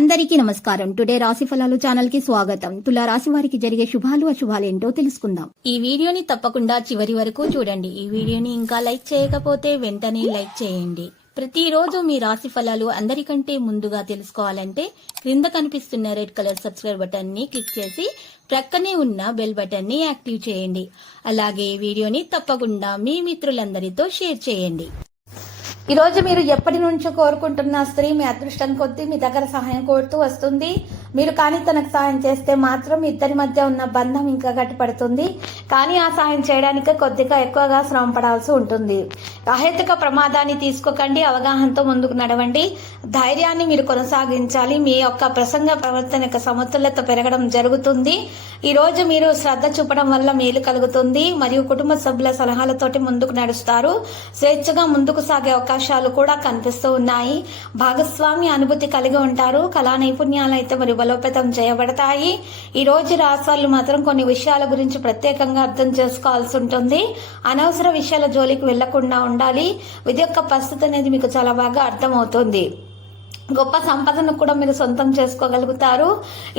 అందరికీ నమస్కారం. టుడే రాశి ఫలాలు ఛానల్ కి స్వాగతం. తులా రాశి వారికి జరిగే శుభాలు అశుభాలేంటో తెలుసుకుందాం. ఈ వీడియోని తప్పకుండా చివరి వరకు చూడండి. ఈ వీడియోని ఇంకా లైక్ చేయకపోతే వెంటనే లైక్ చేయండి. ప్రతిరోజు మీ రాశి ఫలాలు అందరికంటే ముందుగా తెలుసుకోవాలంటే క్రింద కనిపిస్తున్న రెడ్ కలర్ సబ్స్క్రైబ్ బటన్ ని క్లిక్ చేసి ప్రక్కనే ఉన్న బెల్ బటన్ ని యాక్టివ్ చేయండి. అలాగే వీడియోని తప్పకుండా మీ మిత్రులందరితో షేర్ చేయండి. ఈ రోజు మీరు ఎప్పటి నుంచో కోరుకుంటున్న స్త్రీ మీ అదృష్టం కొద్దీ మీ దగ్గర సహాయం కోరుతూ వస్తుంది. మీరు కానీ తనకు సహాయం చేస్తే మాత్రం ఇద్దరి మధ్య ఉన్న బంధం ఇంకా గట్టిపడుతుంది. కానీ ఆ సహాయం చేయడానికి కొద్దిగా ఎక్కువగా శ్రమ పడాల్సి ఉంటుంది. అహేతుక ప్రమాదాన్ని తీసుకోకండి. అవగాహనతో ముందుకు నడవండి. ధైర్యాన్ని మీరు కొనసాగించాలి. మీ యొక్క ప్రసంగ ప్రవర్తన యొక్క సమతుల్యత పెరగడం జరుగుతుంది. ఈ రోజు మీరు శ్రద్ధ చూపడం వల్ల మేలు కలుగుతుంది మరియు కుటుంబ సభ్యుల సలహాలతోటి ముందుకు నడుస్తారు. స్వేచ్ఛగా ముందుకు సాగే అవకాశాలు కూడా కనిపిస్తూ ఉన్నాయి. భాగస్వామి అనుభూతి కలిగి ఉంటారు. కళా నైపుణ్యాలు అయితే మరి బలోపేతం చేయబడతాయి. ఈ రోజు రాశులు మాత్రం కొన్ని విషయాల గురించి ప్రత్యేకంగా అర్థం చేసుకోవాల్సి ఉంటుంది. అనవసర విషయాల జోలికి వెళ్లకుండా ఉండాలి. విధి యొక్క పరిస్థితి అనేది మీకు చాలా బాగా అర్థమవుతుంది. గొప్ప సంపదను కూడా మీరు సొంతం చేసుకోగలుగుతారు.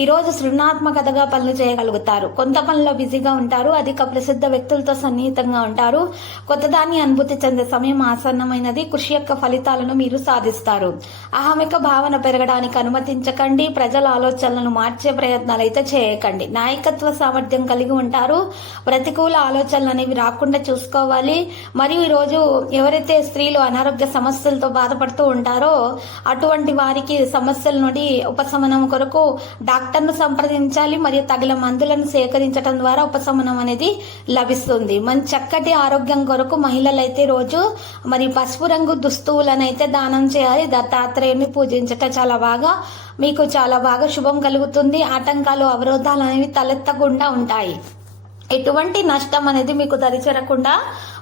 ఈ రోజు సృజనాత్మకతగా పనులు చేయగలుగుతారు. కొంత పనుల్లో బిజీగా ఉంటారు. అధిక ప్రసిద్ధ వ్యక్తులతో సన్నిహితంగా ఉంటారు. కొత్తదాన్ని అనుభూతి చెందే సమయం ఆసన్నమైనది. కృషి యొక్క ఫలితాలను మీరు సాధిస్తారు. అహమిక భావన పెరగడానికి అనుమతించకండి. ప్రజల ఆలోచనలను మార్చే ప్రయత్నాలు అయితే చేయకండి. నాయకత్వ సామర్థ్యం కలిగి ఉంటారు. ప్రతికూల ఆలోచనలు అనేవి రాకుండా చూసుకోవాలి. మరియు ఈ రోజు ఎవరైతే స్త్రీలు అనారోగ్య సమస్యలతో బాధపడుతూ ఉంటారో అటువంటి వారికి సమస్యల నుండి ఉపశమనం కొరకు డాక్టర్ను సంప్రదించాలి. మరియు తగిన మందులను సేకరించడం ద్వారా ఉపశమనం అనేది లభిస్తుంది. మంచి చక్కటి ఆరోగ్యం కొరకు మహిళలైతే రోజు మరి పసుపు రంగు దుస్తువులను అయితే దానం చేయాలి. దత్తాత్రేయుని పూజించటం మీకు చాలా బాగా శుభం కలుగుతుంది. ఆటంకాలు అవరోధాలు అనేవి తలెత్తకుండా ఉంటాయి. ఎటువంటి నష్టం అనేది మీకు దరిచేరకుండా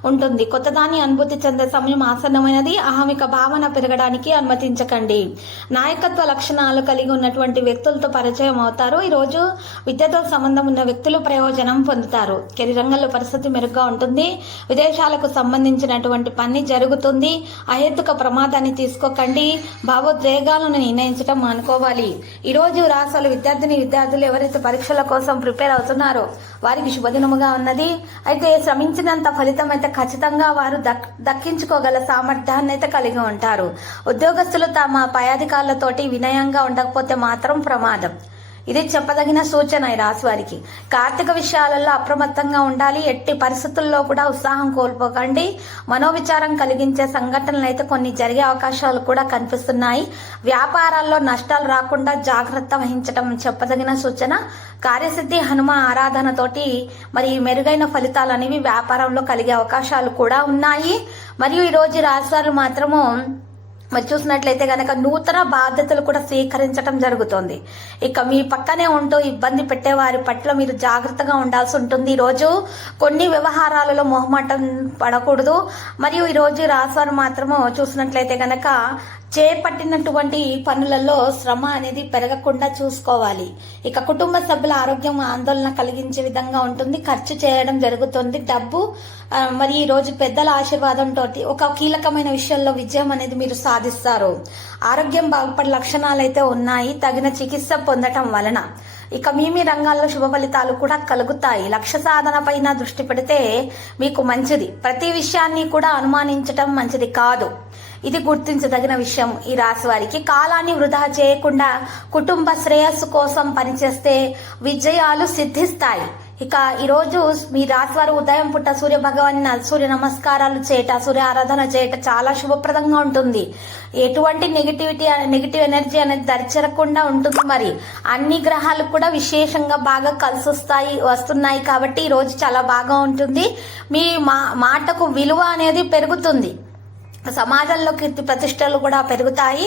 ఉంటుంది. కొత్తదాన్ని అనుభూతి చెందే సమయం ఆసన్నమైనది. అహమిక భావన పెరగడానికి అనుమతించకండి. నాయకత్వ లక్షణాలు కలిగి ఉన్నటువంటి వ్యక్తులతో పరిచయం అవుతారు. ఈ రోజు విద్యతో సంబంధం ఉన్న వ్యక్తులు ప్రయోజనం పొందుతారు. కెరీర్ రంగంలో పరిస్థితి మెరుగ్గా ఉంటుంది. విదేశాలకు సంబంధించినటువంటి పని జరుగుతుంది. అహేతుక ప్రమాదాన్ని తీసుకోకండి. భావోద్వేగాలను నిర్ణయించడం అనుకోవాలి. ఈ రోజు రాష్ట్రాల విద్యార్థులు ఎవరైతే పరీక్షల కోసం ప్రిపేర్ అవుతున్నారో వారికి శుభదినముగా ఉన్నది. అయితే శ్రమించినంత ఫలితం అయితే ఖచ్చితంగా వారు దక్కించుకోగల సామర్థ్యాన్ని అయితే కలిగి ఉంటారు. ఉద్యోగస్తులు తమ పై అధికారులతోటి వినయంగా ఉండకపోతే మాత్రం ప్రమాదం. ఇది చెప్పదగిన సూచన ఈ రాశి వారికి. కార్తీక విషయాలలో అప్రమత్తంగా ఉండాలి. ఎట్టి పరిస్థితుల్లో కూడా ఉత్సాహం కోల్పోకండి. మనోవిచారం కలిగించే సంఘటనలు అయితే కొన్ని జరిగే అవకాశాలు కూడా కనిపిస్తున్నాయి. వ్యాపారాల్లో నష్టాలు రాకుండా జాగ్రత్త వహించడం చెప్పదగిన సూచన. కార్యసిద్ధి హనుమ ఆరాధనతోటి మరి మెరుగైన ఫలితాలు అనేవి వ్యాపారంలో కలిగే అవకాశాలు కూడా ఉన్నాయి. మరియు ఈ రోజు రాశివారు మాత్రము మరి చూసినట్లయితే గనక నూతన బాధ్యతలు కూడా స్వీకరించడం జరుగుతుంది. ఇక మీ పక్కనే ఉంటూ ఇబ్బంది పెట్టే వారి పట్ల మీరు జాగ్రత్తగా ఉండాల్సి ఉంటుంది. ఈరోజు కొన్ని వ్యవహారాలలో మొహమాటం పడకూడదు. మరియు ఈరోజు రాశివారు మాత్రము చూసినట్లయితే గనక చేపట్టినటువంటి పనులలో శ్రమ అనేది పెరగకుండా చూసుకోవాలి. ఇక కుటుంబ సభ్యుల ఆరోగ్యం ఆందోళన కలిగించే విధంగా ఉంటుంది. ఖర్చు చేయడం జరుగుతుంది. డబ్బు మరి ఈ రోజు పెద్దల ఆశీర్వాదంతో ఒక కీలకమైన విషయంలో విజయం అనేది మీరు సాధిస్తారు. ఆరోగ్యం బాగుపడే లక్షణాలు అయితే ఉన్నాయి. తగిన చికిత్స పొందటం వలన ఇక మీ రంగాల్లో శుభ ఫలితాలు కూడా కలుగుతాయి. లక్ష్య సాధన పైన దృష్టి పెడితే మీకు మంచిది. ప్రతి విషయాన్ని కూడా అనుమానించటం మంచిది కాదు. ఇది గుర్తించదగిన విషయం. ఈ రాశి వారికి కాలాన్ని వృధా చేయకుండా కుటుంబ శ్రేయస్సు కోసం పనిచేస్తే విజయాలు సిద్ధిస్తాయి. ఇక ఈరోజు మీ రాశి వారు ఉదయం పుట్ట సూర్య నమస్కారాలు చేయట, సూర్య ఆరాధన చేయట చాలా శుభప్రదంగా ఉంటుంది. ఎటువంటి నెగిటివ్ ఎనర్జీ అనేది దరిచేరకుండా ఉంటుంది. మరి అన్ని గ్రహాలు కూడా విశేషంగా బాగా కలిసి వస్తున్నాయి కాబట్టి ఈ రోజు చాలా బాగా ఉంటుంది. మీ మాటకు విలువ అనేది పెరుగుతుంది. సమాజంలో కీర్తి ప్రతిష్టలు కూడా పెరుగుతాయి.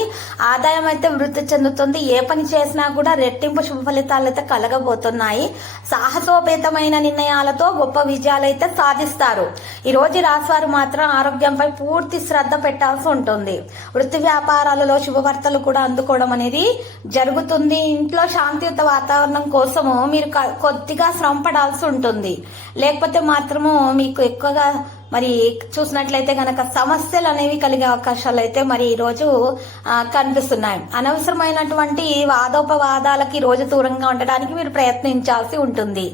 ఆదాయం అయితే వృద్ధి చెందుతుంది. ఏ పని చేసినా కూడా రెట్టింపు శుభ ఫలితాలు అయితే కలగబోతున్నాయి. సాహసోపేతమైన నిర్ణయాలతో గొప్ప విజయాలు అయితే సాధిస్తారు. ఈ రోజు రాశివారు మాత్రం ఆరోగ్యంపై పూర్తి శ్రద్ధ పెట్టాల్సి ఉంటుంది. వృత్తి వ్యాపారాలలో శుభవార్తలు కూడా అందుకోవడం అనేది జరుగుతుంది. ఇంట్లో శాంతియుత వాతావరణం కోసము మీరు కొద్దిగా శ్రమ పడాల్సి ఉంటుంది. లేకపోతే మాత్రము మీకు ఎక్కువగా మరి చూసినట్లయితే గనక సమస్యలు అనేవి కలిగే అవకాశాలు అయితే మరి ఈ రోజు కనిపిస్తున్నాయి. అనవసరమైనటువంటి వాదోపవాదాలకి రోజు దూరంగా ఉండడానికి మీరు ప్రయత్నించాల్సి ఉంటుంది.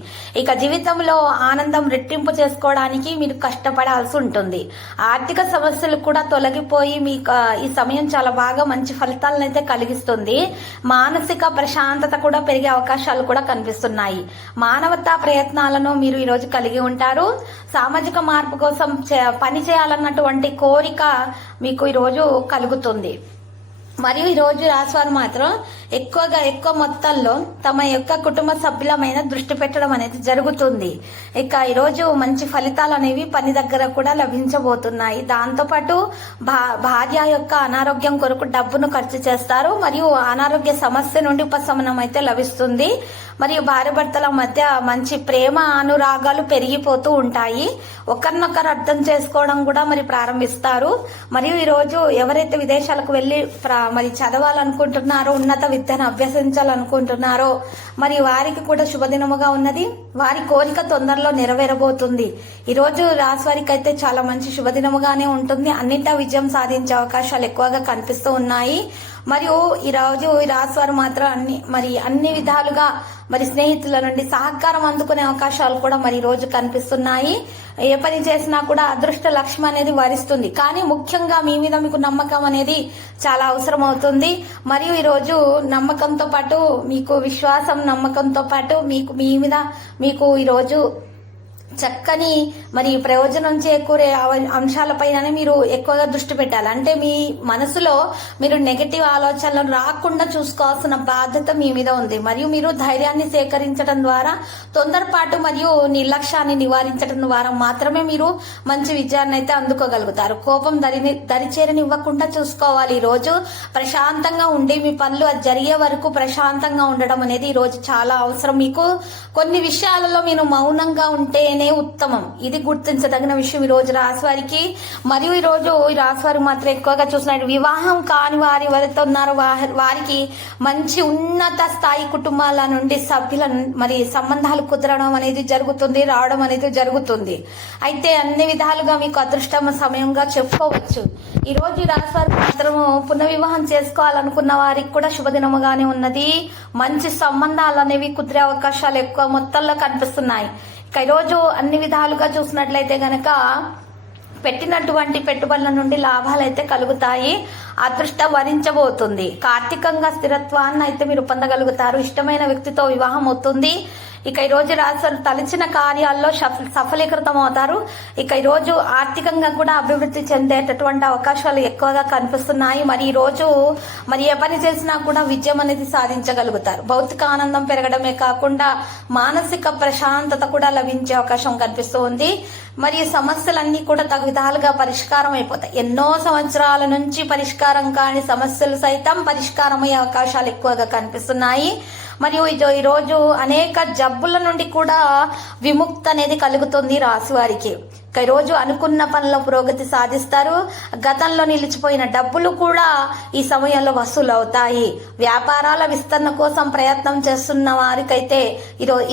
ఇక జీవితంలో ఆనందం రెట్టింపు చేసుకోవడానికి మీరు కష్టపడాల్సి ఉంటుంది. ఆర్థిక సమస్యలు కూడా తొలగిపోయి మీకు ఈ సమయం చాలా బాగా మంచి ఫలితాలను అయితే కలిగిస్తుంది. మానసిక ప్రశాంతత కూడా పెరిగే అవకాశాలు కూడా కనిపిస్తున్నాయి. మానవతా ప్రయత్నాలను మీరు ఈ రోజు కలిగి ఉంటారు. సామాజిక మార్పు కోసం పని చేయాలన్నటువంటి కోరిక మీకు ఈరోజు కలుగుతుంది. మరియు ఈ రోజు రాశివారు మాత్రం ఎక్కువ మొత్తంలో తమ యొక్క కుటుంబ సభ్యులమైన దృష్టి పెట్టడం అనేది జరుగుతుంది. ఇక ఈరోజు మంచి ఫలితాలు అనేవి పని దగ్గర కూడా లభించబోతున్నాయి. దాంతోపాటు భార్య యొక్క అనారోగ్యం కొరకు డబ్బును ఖర్చు చేస్తారు. మరియు అనారోగ్య సమస్య నుండి ఉపశమనం అయితే లభిస్తుంది. మరియు భార్య భర్తల మధ్య మంచి ప్రేమ అనురాగాలు పెరిగిపోతూ ఉంటాయి. ఒకరినొకరు అర్థం చేసుకోవడం కూడా మరి ప్రారంభిస్తారు. మరియు ఈరోజు ఎవరైతే విదేశాలకు వెళ్లి మరి చదవాలనుకుంటున్నారో, ఉన్నత విద్యను అభ్యసించాలనుకుంటున్నారో మరి వారికి కూడా శుభదినముగా ఉన్నది. వారి కోరిక తొందరలో నెరవేరబోతుంది. ఈ రోజు రాశి వారికి అయితే చాలా మంచి శుభదినముగానే ఉంటుంది. అన్నింటా విజయం సాధించే అవకాశాలు ఎక్కువగా కనిపిస్తూ ఉన్నాయి. మరియు ఈ రోజు ఈ రాశి వారు మాత్రం అన్ని విధాలుగా మరి స్నేహితుల నుండి సహకారం అందుకునే అవకాశాలు కూడా మరి రోజు కనిపిస్తున్నాయి. ఏ పని చేసినా కూడా అదృష్ట లక్ష్యం అనేది వరిస్తుంది. కానీ ముఖ్యంగా మీ మీద మీకు నమ్మకం అనేది చాలా అవసరం అవుతుంది. మరియు ఈ రోజు నమ్మకంతో పాటు మీకు విశ్వాసం, నమ్మకంతో పాటు మీ మీద మీకు ఈ రోజు చక్కని మరి ప్రయోజనం చేకూరే అంశాలపైననే మీరు ఎక్కువగా దృష్టి పెట్టాలి. అంటే మీ మనసులో మీరు నెగటివ్ ఆలోచనలు రాకుండా చూసుకోవాల్సిన బాధ్యత మీ మీద ఉంది. మరియు మీరు ధైర్యాన్ని సేకరించడం ద్వారా, తొందరపాటు మరియు నిర్లక్ష్యాన్ని నివారించడం ద్వారా మాత్రమే మీరు మంచి విజయాన్ని అయితే అందుకోగలుగుతారు. కోపం దరిచేరనివ్వకుండా చూసుకోవాలి. ఈ రోజు ప్రశాంతంగా ఉండి మీ పనులు అది జరిగే వరకు ప్రశాంతంగా ఉండడం అనేది ఈ రోజు చాలా అవసరం. మీకు కొన్ని విషయాలలో మీరు మౌనంగా ఉంటేనే ఉత్తమం. ఇది గుర్తించదగిన విషయం ఈ రోజు రాశి వారికి. మరియు ఈ రోజు ఈ రాశి వారు మాత్రం ఎక్కువగా చూసినట్టు వివాహం కాని వారు ఎవరైతే ఉన్నారో వారికి మంచి ఉన్నత స్థాయి కుటుంబాల నుండి సభ్యుల మరి సంబంధాలు కుదరడం అనేది జరుగుతుంది, రావడం అనేది జరుగుతుంది. అయితే అన్ని విధాలుగా మీకు అదృష్టం సమయంగా చెప్పుకోవచ్చు. ఈ రోజు ఈ రాశి వారు మాత్రము పునర్వివాహం చేసుకోవాలనుకున్న వారికి కూడా శుభదినముగానే ఉన్నది. మంచి సంబంధాలు అనేవి కుదిరే అవకాశాలు ఎక్కువ మొత్తంలో కనిపిస్తున్నాయి. ఇక ఈరోజు అన్ని విధాలుగా చూసినట్లయితే గనక పెట్టినటువంటి పెట్టుబడుల నుండి లాభాలు అయితే కలుగుతాయి. అదృష్టం వరించబోతుంది. ఆర్థికంగా స్థిరత్వాన్ని అయితే మీరు పొందగలుగుతారు. ఇష్టమైన వ్యక్తితో వివాహం అవుతుంది. ఇక ఈ రోజు రాశి తలచిన కార్యాల్లో సఫలీకృతం అవుతారు. ఇక ఈ రోజు ఆర్థికంగా కూడా అభివృద్ధి చెందేటటువంటి అవకాశాలు ఎక్కువగా కనిపిస్తున్నాయి. మరి ఈ రోజు మరి ఏ పని చేసినా కూడా విజయం అనేది సాధించగలుగుతారు. భౌతిక ఆనందం పెరగడమే కాకుండా మానసిక ప్రశాంతత కూడా లభించే అవకాశం కనిపిస్తూ ఉంది. మరి సమస్యలన్నీ కూడా తగు విధాలుగా పరిష్కారం అయిపోతాయి. ఎన్నో సంవత్సరాల నుంచి పరిష్కారం కాని సమస్యలు సైతం పరిష్కారమయ్యే అవకాశాలు ఎక్కువగా కనిపిస్తున్నాయి. మరియు ఈ రోజు అనేక జబ్బుల నుండి కూడా విముక్తి అనేది కలుగుతుంది రాశి వారికి. ఈ రోజు అనుకున్న పనుల పురోగతి సాధిస్తారు. గతంలో నిలిచిపోయిన డబ్బులు కూడా ఈ సమయంలో వసూలు అవుతాయి. వ్యాపారాల విస్తరణ కోసం ప్రయత్నం చేస్తున్న వారికైతే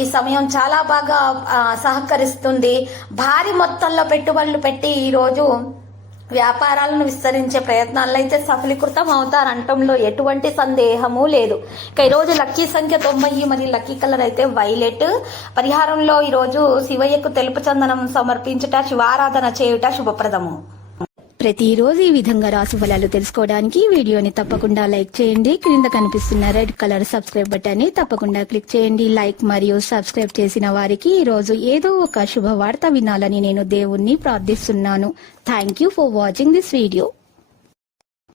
ఈ సమయం చాలా బాగా సహకరిస్తుంది. భారీ మొత్తంలో పెట్టుబడులు పెట్టి ఈ రోజు వ్యాపారాలను విస్తరించే ప్రయత్నాల్లో అయితే సఫలీకృతం అవుతారంటంలో ఎటువంటి సందేహము లేదు. ఇక ఈరోజు లక్కీ సంఖ్య 90 మరియు లక్కీ కలర్ అయితే వైలెట్. పరిహారంలో ఈరోజు శివయ్యకు తెలుపు చందనం సమర్పించుట, శివారాధన చేయుట శుభప్రదము. ప్రతిరోజు ఈ విధంగా రాశి ఫలాలు తెలుసుకోవడానికి వీడియోని తప్పకుండా లైక్ చేయండి. క్రింద కనిపిస్తున్న రెడ్ కలర్ సబ్స్క్రైబ్ బటన్ ని తప్పకుండా క్లిక్ చేయండి. లైక్ మరియు సబ్స్క్రైబ్ చేసిన వారికి ఈ రోజు ఏదో ఒక శుభవార్త వినాలని నేను దేవుణ్ణి ప్రార్థిస్తున్నాను. Thank you for watching this video.